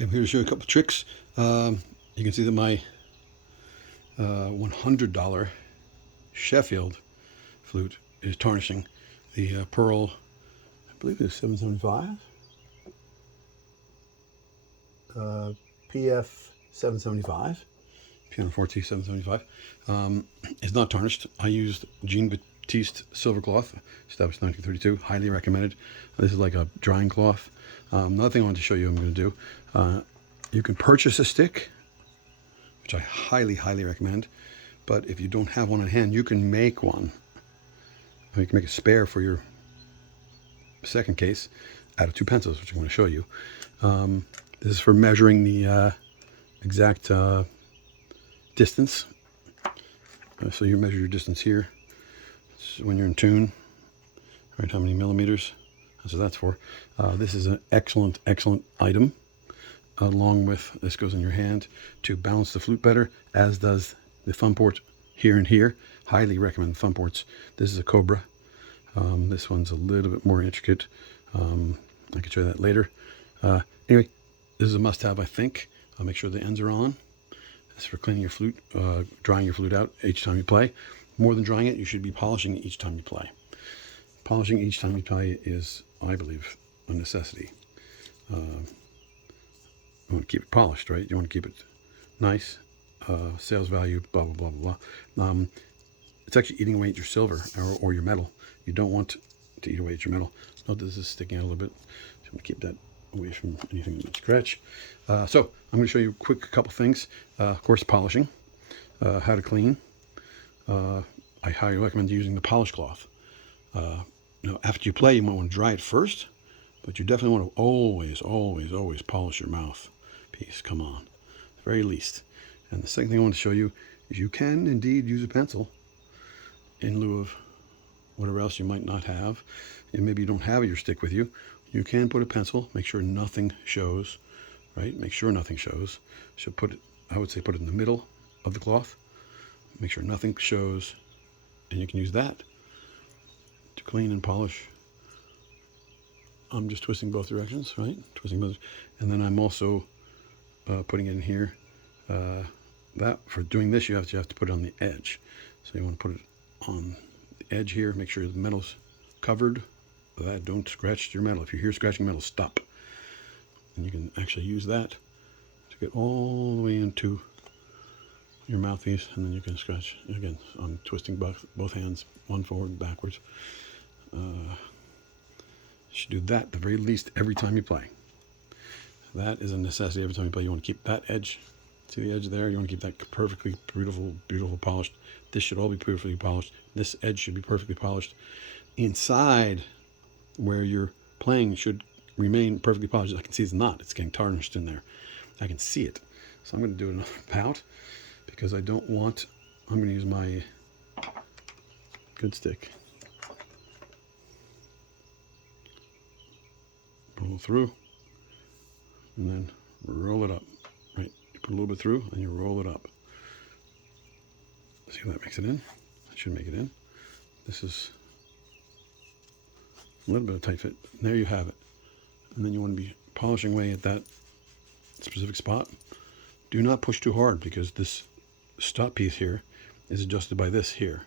Okay, I'm here to show you a couple tricks. You can see that my $100 Sheffield flute is tarnishing. The pearl, I believe it's 775, PF 775, piano forte 775. It's not tarnished. I used Jean Baptiste silver cloth, established 1932. Highly recommended. This is like a drying cloth. Another thing I wanted to show you I'm going to do. You can purchase a stick, which I highly recommend. But if you don't have one on hand, you can make one. You can make a spare for your second case out of 2 pencils, which I'm going to show you. This is for measuring the exact distance. So you measure your distance here. So when you're in tune, right? How many millimeters? That's what that's for. This is an excellent item. Along with, this goes in your hand to balance the flute better, as does the thumb port here and here. Highly recommend thumb ports. This is a Cobra. This one's a little bit more intricate. I can show you that later. Anyway, this is a must-have, I think. I'll make sure the ends are on. That's for cleaning your flute, drying your flute out each time you play. More than drying it, you should be polishing it each time you play. Polishing each time you play is, I believe, a necessity. You want to keep it polished, right? You want to keep it nice, sales value, blah, blah, blah, blah. It's actually eating away at your silver or your metal. You don't want to eat away at your metal. Note that this is sticking out a little bit. So I'm going to keep that away from anything that might scratch. So I'm going to show you a quick couple things. Of course, polishing, how to clean. I highly recommend using the polish cloth. After you play, you might want to dry it first, but you definitely want to always polish your mouth piece. Come on, at the very least. And the second thing I want to show you is you can indeed use a pencil in lieu of whatever else you might not have. And maybe you don't have your stick with you. You can put a pencil. Make sure nothing shows, right? Make sure nothing shows. So put it, I would say, put it in the middle of the cloth. Make sure nothing shows, and you can use that to clean and polish. I'm just twisting both directions, right? Twisting both, and then I'm also putting it in here. That for doing this, you have to put it on the edge. So you want to put it on the edge here. Make sure the metal's covered. That don't scratch your metal. If you hear scratching metal, stop. And you can actually use that to get all the way into your mouthpiece, and then you can scratch again. I'm twisting both hands, one forward, backwards. You should do that at the very least every time you play. That is a necessity every time you play. You want to keep that edge, see the edge there? You want to keep that perfectly beautiful polished. This should all be perfectly polished. This edge should be perfectly polished. Inside where you're playing should remain perfectly polished. I can see it's not. It's getting tarnished in there. I can see it. So I'm going to do another pout because I don't want, I'm going to use my good stick. Roll through and then roll it up, right? You put a little bit through and you roll it up. See if that makes it in. That should make it in. This is a little bit of tight fit. There you have it. And then you want to be polishing away at that specific spot. Do not push too hard because this stop piece here is adjusted by this here.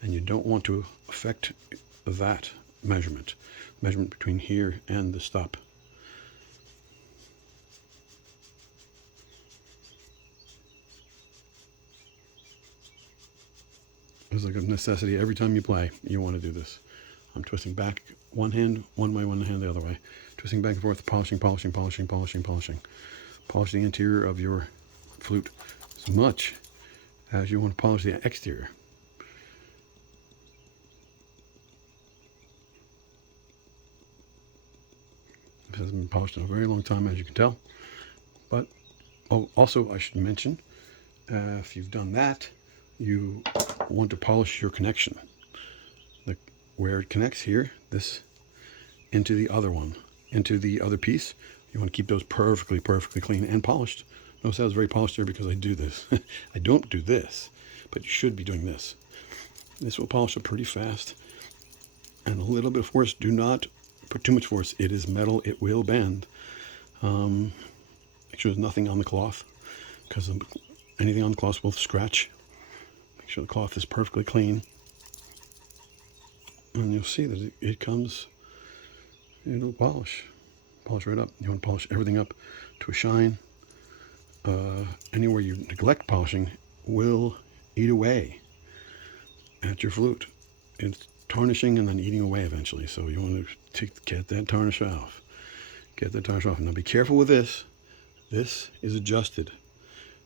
And you don't want to affect that measurement between here and the stop. It's like a necessity. Every time you play, you want to do this. I'm twisting back one hand one way, one hand the other way. Twisting back and forth, polishing. Polish the interior of your flute as much as you want to polish the exterior. It hasn't been polished in a very long time, as you can tell. But also I should mention, if you've done that, you want to polish your connection. Where it connects here, this into the other one, into the other piece. You want to keep those perfectly clean and polished. Notice I was very polished here because I do this. I don't do this, but you should be doing this. This will polish up pretty fast. And a little bit of force. Do not put too much force. It is metal. It will bend. Make sure there's nothing on the cloth, because anything on the cloth will scratch. Make sure the cloth is perfectly clean. And you'll see that it comes, it'll polish right up. You want to polish everything up to a shine. Anywhere you neglect polishing will eat away at your flute. It's tarnishing and then eating away eventually. So you want to get that tarnish off. Get that tarnish off. Now be careful with this. This is adjusted.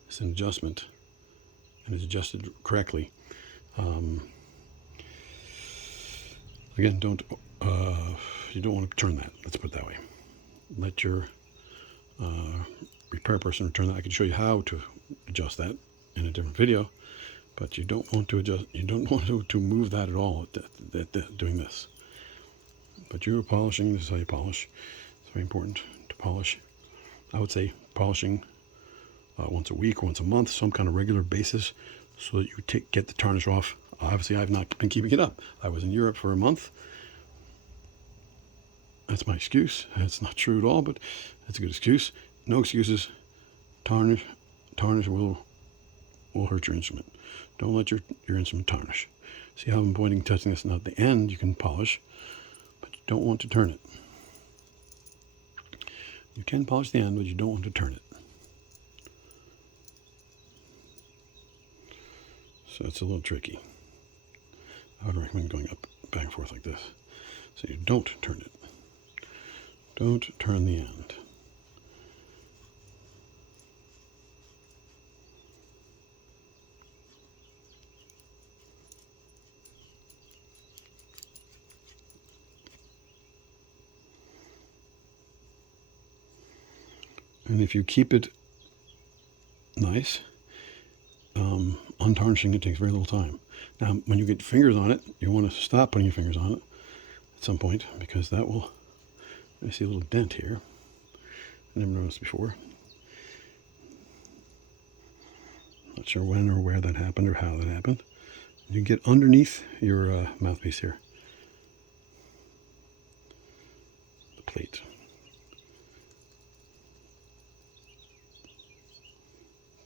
It's an adjustment, and it's adjusted correctly. Again, you don't want to turn that. Let's put it that way. Let your repair person return that. I can show you how to adjust that in a different video, but you don't want to adjust. You don't want to move that at all. Doing this, but you're polishing. This is how you polish. It's very important to polish. I would say polishing once a week or once a month, some kind of regular basis, so that you get the tarnish off. Obviously, I've not been keeping it up. I was in Europe for a month. That's my excuse. That's not true at all, but that's a good excuse. No excuses. Tarnish will hurt your instrument. Don't let your instrument tarnish. See how I'm pointing, touching this? Now at the end, you can polish, but you don't want to turn it. You can polish the end, but you don't want to turn it. So it's a little tricky. I would recommend going up, back and forth like this. So you don't turn it. Don't turn the end. And if you keep it nice, untarnishing it takes very little time. Now, when you get fingers on it, you want to stop putting your fingers on it at some point, because that will, I see a little dent here. I never noticed before. Not sure when or where that happened or how that happened. You can get underneath your mouthpiece here, the plate.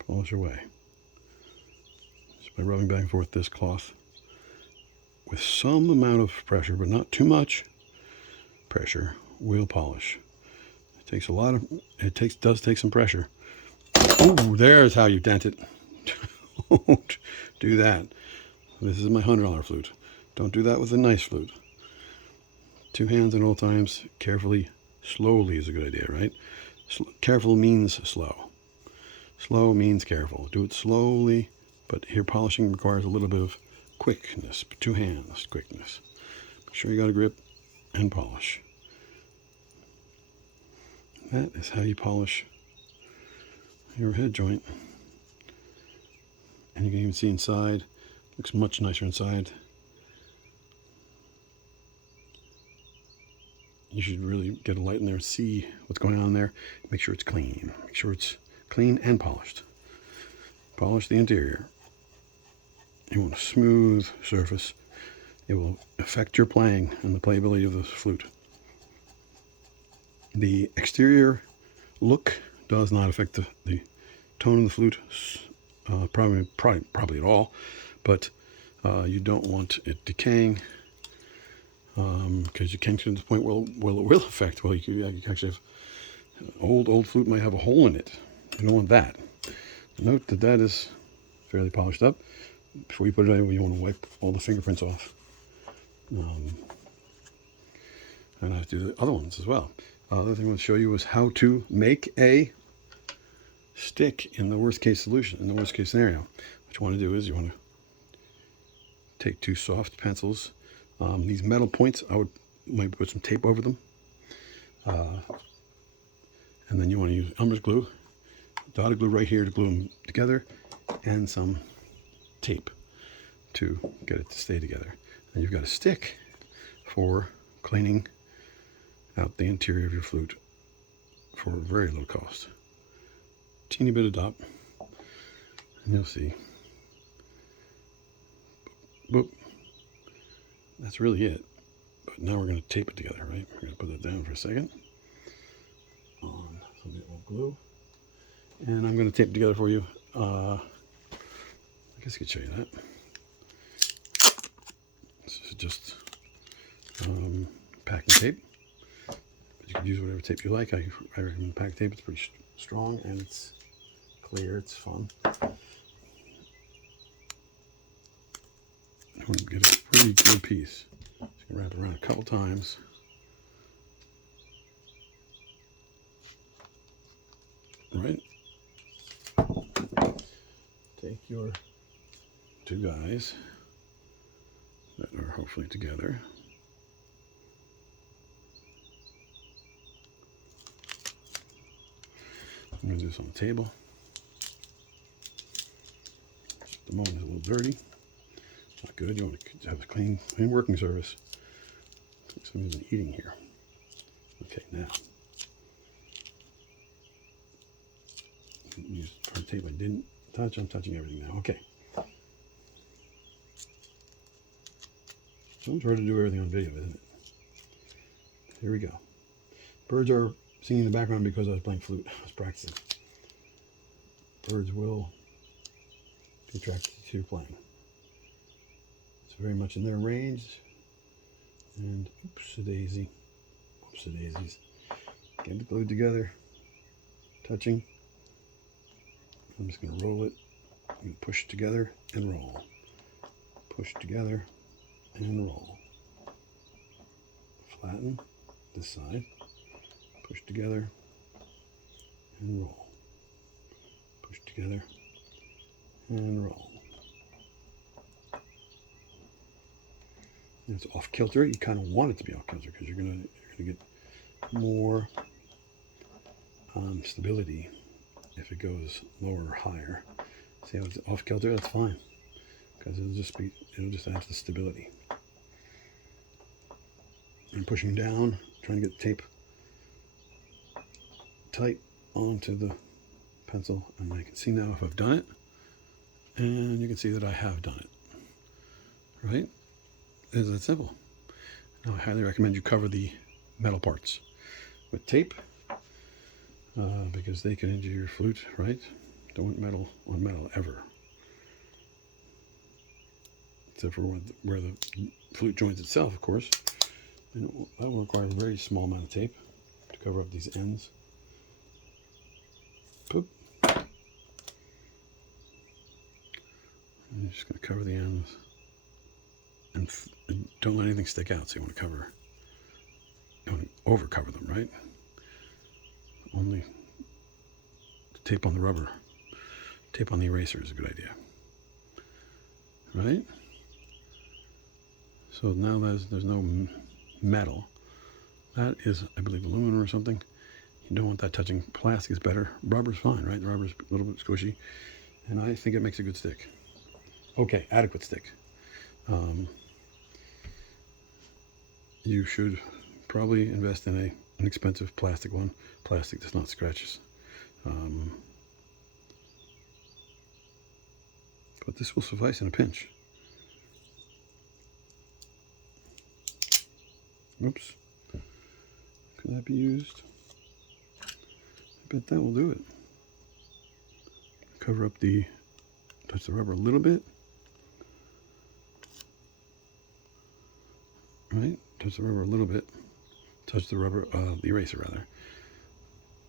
Polish away. Just by rubbing back and forth this cloth with some amount of pressure, but not too much pressure, will polish. It takes a lot of, does take some pressure. Oh, there's how you dent it. Don't do that. This is my $100 flute. Don't do that with a nice flute. 2 hands at all times, carefully, slowly is a good idea, right? Careful means slow. Slow means careful. Do it slowly, but here polishing requires a little bit of quickness. 2 hands, quickness. Make sure you got a grip and polish. That is how you polish your head joint. And you can even see inside. Looks much nicer inside. You should really get a light in there and see what's going on there. Make sure it's clean. Make sure it's clean and polished. Polish the interior. You want a smooth surface. It will affect your playing and the playability of the flute. The exterior look does not affect the tone of the flute, probably at all, but you don't want it decaying, because you can get to the point where it will affect. Well, you actually have old flute might have a hole in it. You don't want that. Note that is fairly polished up. Before you put it in, you want to wipe all the fingerprints off. And I have to do the other ones as well. The other thing I want to show you is how to make a stick in the worst case solution, in the worst case scenario. What you want to do is you want to take 2 soft pencils. These metal points, might put some tape over them. And then you want to use Elmer's glue, dotted glue right here to glue them together, and some tape to get it to stay together. And you've got a stick for cleaning out the interior of your flute for very low cost. Teeny bit of dot, and you'll see. Boop. That's really it. But now we're going to tape it together, right? We're going to put that down for a second on some old glue. And I'm going to tape it together for you. I guess I could show you that. This is just packing tape. You can use whatever tape you like. I recommend pack tape. It's pretty strong and it's clear. It's fun. I want to get a pretty good piece. So you can wrap it around a couple times. Right? Take your two guys that are hopefully together. I'm going to do this on the table. The moment is a little dirty. Not good. You want to have a clean working surface. Somebody's eating here. Okay, now. Use part of tape I didn't touch. I'm touching everything now. Okay. So it's hard to do everything on video, isn't it? Here we go. Birds are singing in the background because I was playing flute. I was practicing. Birds will be attracted to playing. It's very much in their range. And oops-a-daisy. Oops-a-daisies. Get it glued together. Touching. I'm just going to roll it. I'm going to push together and roll. Push together and roll. Flatten this side. Push together and roll. Push together and roll. And it's off kilter. You kind of want it to be off kilter because you're gonna get more stability if it goes lower or higher. See how it's off kilter? That's fine because it'll just add to the stability. I'm pushing down, trying to get the tape tight onto the pencil, and I can see now if I've done it, and you can see that I have done it. Right? It's that simple. Now I highly recommend you cover the metal parts with tape because they can injure your flute, right? Don't want metal on metal ever. Except for where the flute joins itself, of course. And that will require a very small amount of tape to cover up these ends. Poop. I'm just going to cover the ends. And don't let anything stick out, so you want to over cover them, right? Only tape on the rubber, tape on the eraser is a good idea, right? So now there's no metal. That is, I believe, aluminum or something. You don't want that touching. Plastic is better. Rubber's fine, right? The rubber's a little bit squishy, and I think it makes a good stick. Okay, adequate stick. You should probably invest in an expensive plastic one. Plastic does not scratches. But this will suffice in a pinch. Oops. Could that be used? I bet that will do it. Cover up touch the rubber a little bit. Right? Touch the rubber a little bit. Touch the rubber, the eraser rather.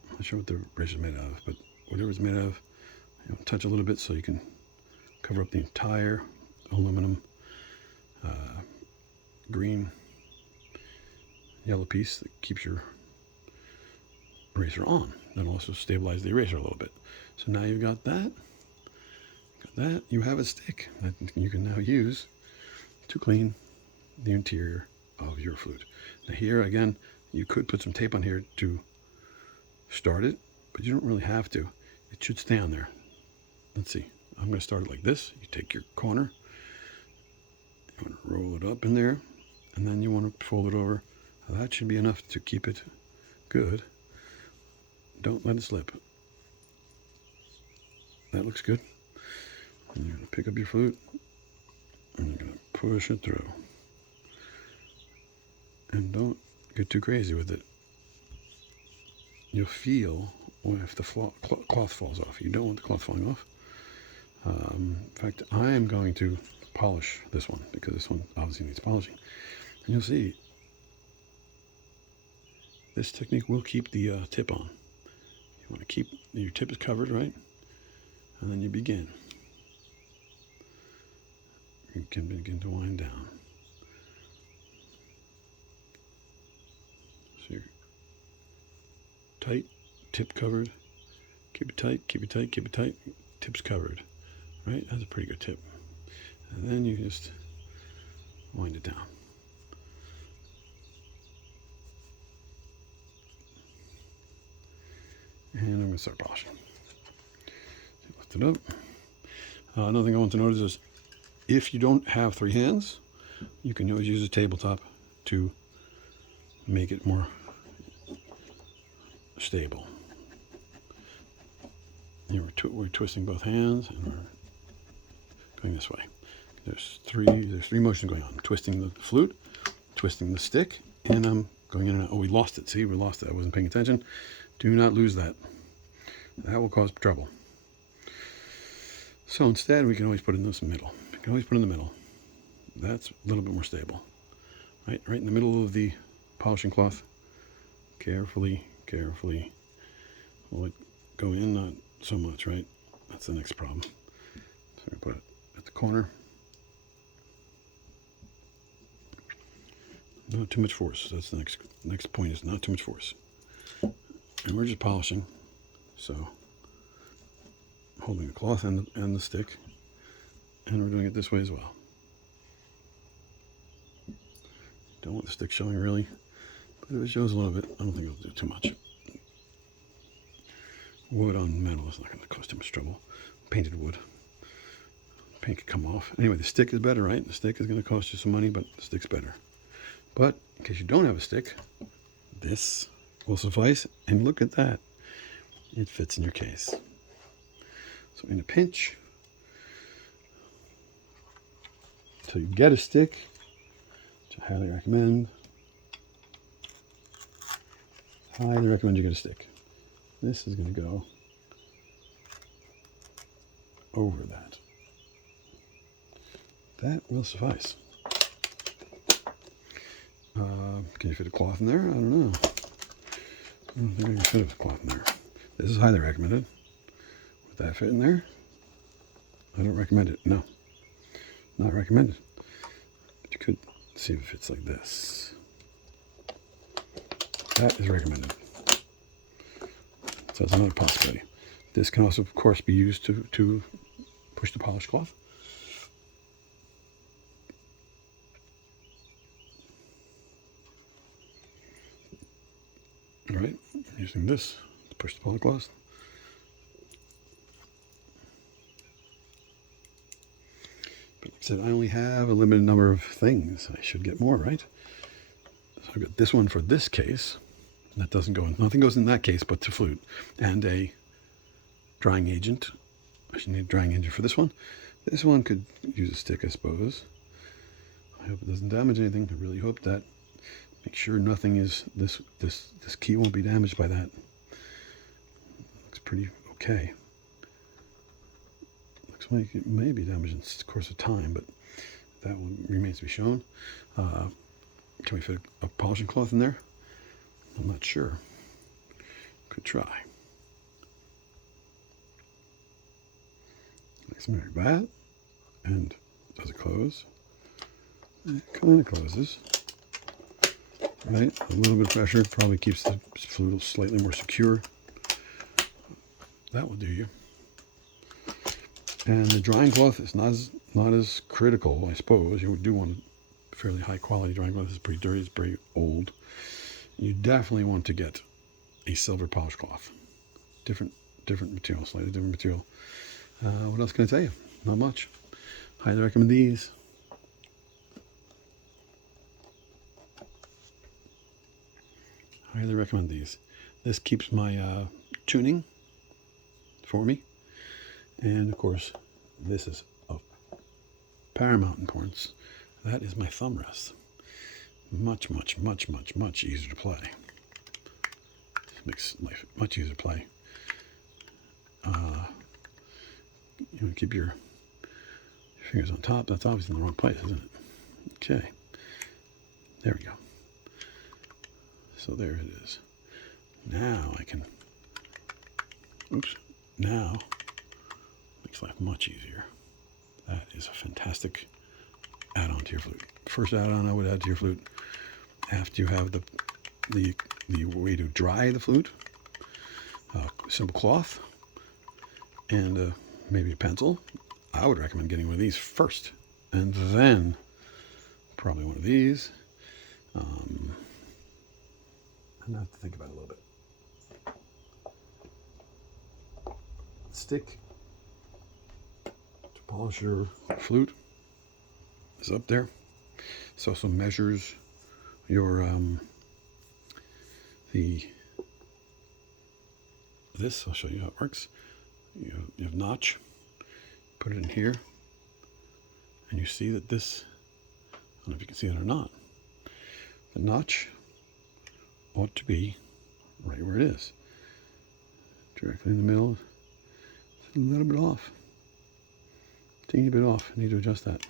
I'm not sure what the eraser is made out of, but whatever it's made out of, touch a little bit so you can cover up the entire aluminum, green, yellow piece that keeps your eraser on. That'll also stabilize the eraser a little bit. So now you've got that. You have a stick that you can now use to clean the interior of your flute. Now here again, you could put some tape on here to start it, but you don't really have to. It should stay on there. Let's see. I'm going to start it like this. You take your corner, you want to roll it up in there, and then you want to fold it over. Now that should be enough to keep it good. Don't let it slip. That looks good. And you're going to pick up your flute, and you're going to push it through. And don't get too crazy with it. You'll feel if the cloth falls off. You don't want the cloth falling off. In fact, I am going to polish this one because this one obviously needs polishing. And you'll see this technique will keep the tip on. You want to keep your tip is covered, right? And then you begin. You can begin to wind down. So you're tight, tip covered. Keep it tight, keep it tight, keep it tight. Tip's covered, right? That's a pretty good tip. And then you just wind it down. And I'm going to start polishing. Lift it up. Another thing I want to notice is if you don't have 3 hands, you can always use a tabletop to make it more stable. You know, we're twisting both hands and we're going this way. There's three motions going on. Twisting the flute, twisting the stick, and I'm going in and out. Oh, we lost it. See, we lost it. I wasn't paying attention. Do not lose that. That will cause trouble. So instead, we can always put it in this middle. We can always put it in the middle. That's a little bit more stable. Right in the middle of the polishing cloth. Carefully, carefully. Will it go in? Not so much, right? That's the next problem. So we put it at the corner. Not too much force. That's the next point is not too much force. And we're just polishing. So holding the cloth and the stick. And we're doing it this way as well. Don't want the stick showing really. But if it shows a little bit, I don't think it'll do too much. Wood on metal is not going to cause too much trouble. Painted wood. Paint could come off. Anyway, the stick is better, right? The stick is going to cost you some money, but the stick's better. But in case you don't have a stick, this will suffice. And look at that. It fits in your case. So in a pinch, until you get a stick, which I highly recommend. Highly recommend you get a stick. This is going to go over that. That will suffice. Can you fit a cloth in there? I don't know. I don't think I can fit a cloth in there. This is highly recommended. Would that fit in there? I don't recommend it. No. Not recommended. But you could see if it fits like this. That is recommended. So that's another possibility. This can also, of course, be used to push the polished cloth. All right, using this to push the polished cloth. But like I said, I only have a limited number of things. I should get more, right? So I've got this one for this case. That doesn't go in. Nothing goes in that case but to flute. And a drying agent. I should need a drying agent for this one. This one could use a stick, I suppose. I hope it doesn't damage anything. I really hope that. Make sure nothing is, this key won't be damaged by that. Looks pretty okay. Looks like it may be damaged in the course of time, but that one remains to be shown. Can we fit a polishing cloth in there? I'm not sure. Could try. Like something like that. And does it close? It kind of closes. Right? A little bit of pressure probably keeps the flute slightly more secure. That will do you. And the drying cloth is not as critical, I suppose. You do want a fairly high quality drying cloth. It's pretty dirty. It's pretty old. You definitely want to get a silver polish cloth. Different material, slightly different material. What else can I tell you? Not much. Highly recommend these. Highly recommend these. This keeps my tuning for me. And of course, this is of paramount importance. That is my thumb rest. Much, much, much, much, much easier to play. This makes life much easier to play. You want to keep your fingers on top. That's obviously in the wrong place, isn't it? Okay. There we go. So there it is. Now I can, oops, now makes life much easier. That is a fantastic add-on to your flute. First add-on I would add to your flute after you have the way to dry the flute, simple cloth, and maybe a pencil. I would recommend getting one of these first, and then probably one of these. I'm gonna have to think about it a little bit. Stick to polish your flute is up there. This also measures your this. I'll show you how it works. You have notch. Put it in here, and you see that this. I don't know if you can see it or not. The notch ought to be right where it is, directly in the middle. It's a little bit off, teeny bit off. I need to adjust that.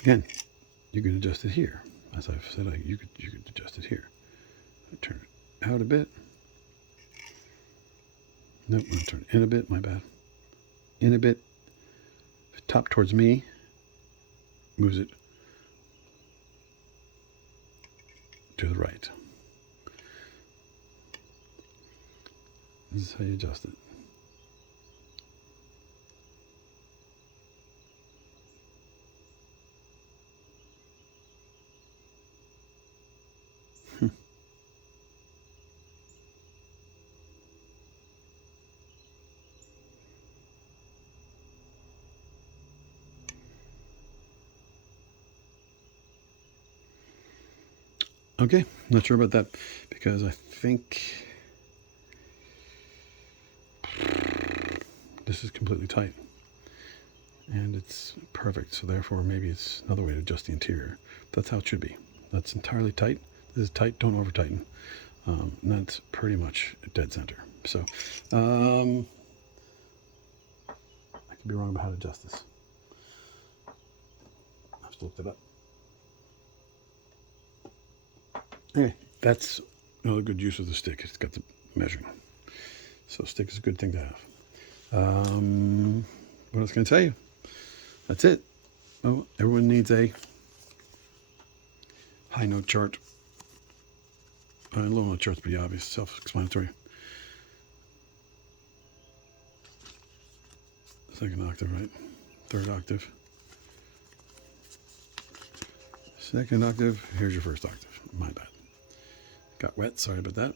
Again, you can adjust it here. As I've said, you could adjust it here. Turn it out a bit. Nope, I'm going to turn it in a bit. My bad. In a bit. Top towards me. Moves it to the right. This is how you adjust it. Okay, not sure about that because I think this is completely tight and it's perfect. So therefore maybe it's another way to adjust the interior. That's how it should be. That's entirely tight. This is tight, don't over tighten. And that's pretty much dead center. So I could be wrong about how to adjust this. I've just looked it up. Anyway, that's another good use of the stick. It's got the measuring. So stick is a good thing to have. What else can I tell you? That's it. Oh, everyone needs a high note chart. Low note chart's pretty obvious, self-explanatory. Second octave, right? Third octave. Second octave. Here's your first octave. My bad. Got wet, sorry about that.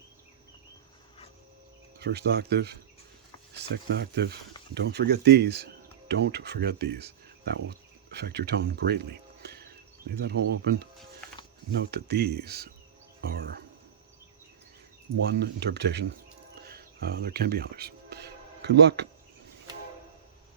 First octave, second octave. Don't forget these. Don't forget these. That will affect your tone greatly. Leave that hole open. Note that these are one interpretation. There can be others. Good luck.